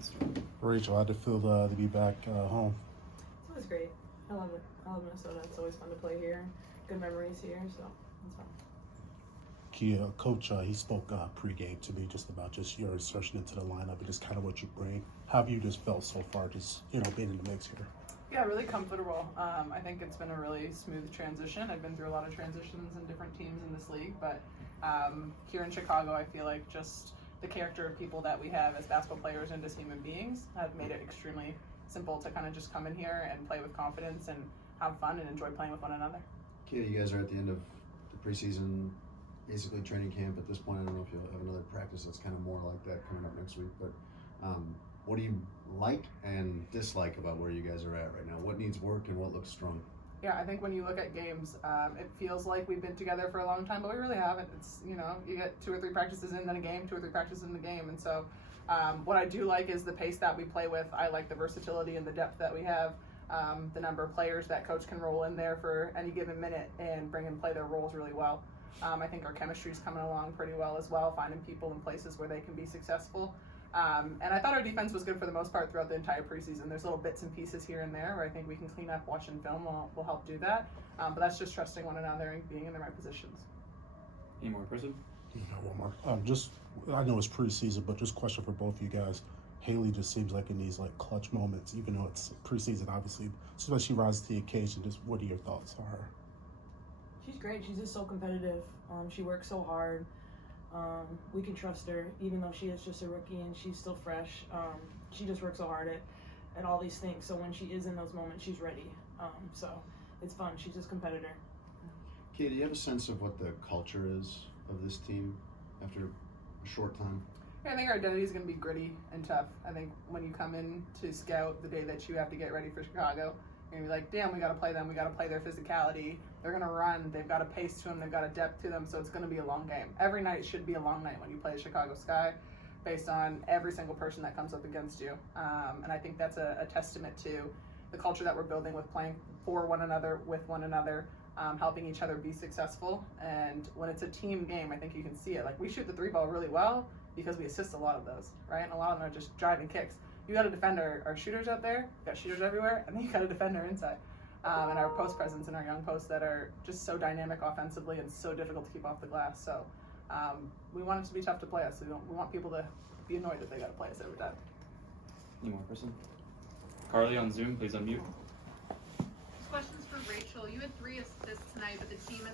questions. Rachel, how'd it feel to be back home? It was great. I love it. I love Minnesota. It's always fun to play here. Good memories here, so it's fun. Kia, Coach, he spoke pregame to me just about just your insertion into the lineup and just kind of what you bring. How have you just felt so far, just being in the mix here? Yeah, really comfortable. I think it's been a really smooth transition. I've been through a lot of transitions in different teams in this league, but here in Chicago, I feel like just the character of people that we have as basketball players and as human beings have made it extremely simple to kind of just come in here and play with confidence and have fun and enjoy playing with one another. Kia, you guys are at the end of the preseason, basically training camp at this point. I don't know if you'll have another practice that's kind of more like that coming up next week, but what do you like and dislike about where you guys are at right now? What needs work and what looks strong? Yeah, I think when you look at games, it feels like we've been together for a long time, but we really haven't. It's, you get 2 or 3 practices in, then a game, 2 or 3 practices in the game. And so what I do like is the pace that we play with. I like the versatility and the depth that we have, the number of players that coach can roll in there for any given minute and bring and play their roles really well. I think our chemistry is coming along pretty well as well, finding people in places where they can be successful. And I thought our defense was good for the most part throughout the entire preseason. There's little bits and pieces here and there where I think we can clean up. Watching film will help do that. But that's just trusting one another and being in the right positions. Any more, Kristen? Yeah, one more. I know it's preseason, but just question for both of you guys. Haley just seems like in these clutch moments, even though it's preseason, obviously, so she rises to the occasion. Just what are your thoughts on her? She's great. She's just so competitive. She works so hard. We can trust her, even though she is just a rookie and she's still fresh. She just works so hard at all these things. So when she is in those moments, she's ready. So it's fun. She's just a competitor. Kia, do you have a sense of what the culture is of this team after a short time? Yeah, I think our identity is going to be gritty and tough. I think when you come in to scout the day that you have to get ready for Chicago, you're going to be like, damn, we got to play them. We got to play their physicality. They're going to run. They've got a pace to them. They've got a depth to them. So it's going to be a long game. Every night should be a long night when you play the Chicago Sky based on every single person that comes up against you. And I think that's a testament to the culture that we're building with playing for one another, with one another, helping each other be successful. And when it's a team game, I think you can see it. Like, we shoot the 3-ball really well because we assist a lot of those, right? And a lot of them are just driving kicks. You got to defend our shooters out there. You got shooters everywhere, and then you got to defend our inside. And our post presence and our young posts that are just so dynamic offensively and so difficult to keep off the glass. So we want it to be tough to play us. We want people to be annoyed that they got to play us every time. Any more, Kristen? Carly on Zoom, please unmute. This question's for Rachel. You had 3 assists tonight, but the team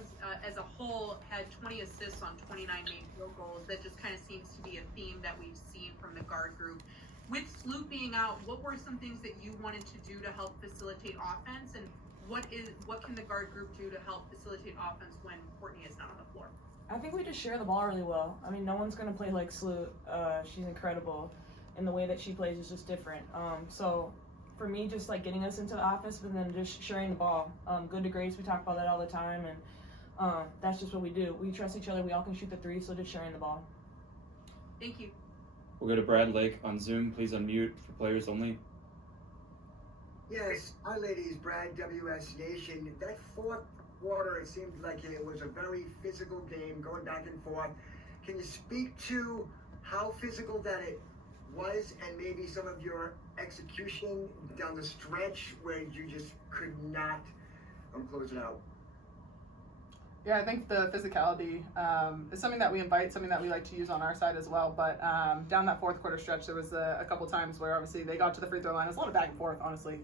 as a whole had 20 assists on 29 made field goals. That just kind of seems to be a theme that we've seen from the guard group. With Sloop being out, what were some things that you wanted to do to help facilitate offense, and what can the guard group do to help facilitate offense when Courtney is not on the floor? I think we just share the ball really well. I mean, no one's going to play like Sloot. She's incredible, and the way that she plays is just different. So for me, just getting us into the offense, but then just sharing the ball. Good to Grace, we talk about that all the time, and that's just what we do. We trust each other. We all can shoot the 3, so just sharing the ball. Thank you. We'll go to Brad Lake on Zoom. Please unmute for players only. Yes, hi ladies, Brad, WS Nation. That fourth quarter, it seemed like it was a very physical game, going back and forth. Can you speak to how physical that it was, and maybe some of your execution down the stretch where you just could not close it out? Yeah, I think the physicality is something that we invite, something that we like to use on our side as well. But down that fourth quarter stretch, there was a couple times where obviously they got to the free throw line. It was a lot of back and forth, honestly.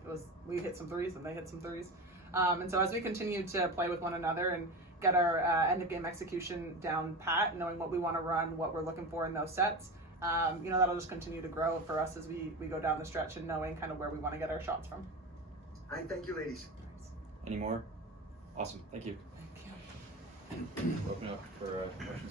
We hit some threes and they hit some threes. And so as we continue to play with one another and get our end of game execution down pat, knowing what we want to run, what we're looking for in those sets, that'll just continue to grow for us as we go down the stretch and knowing kind of where we want to get our shots from. All right, thank you, ladies. Any more? Awesome. Thank you. Thank you. Open up for questions.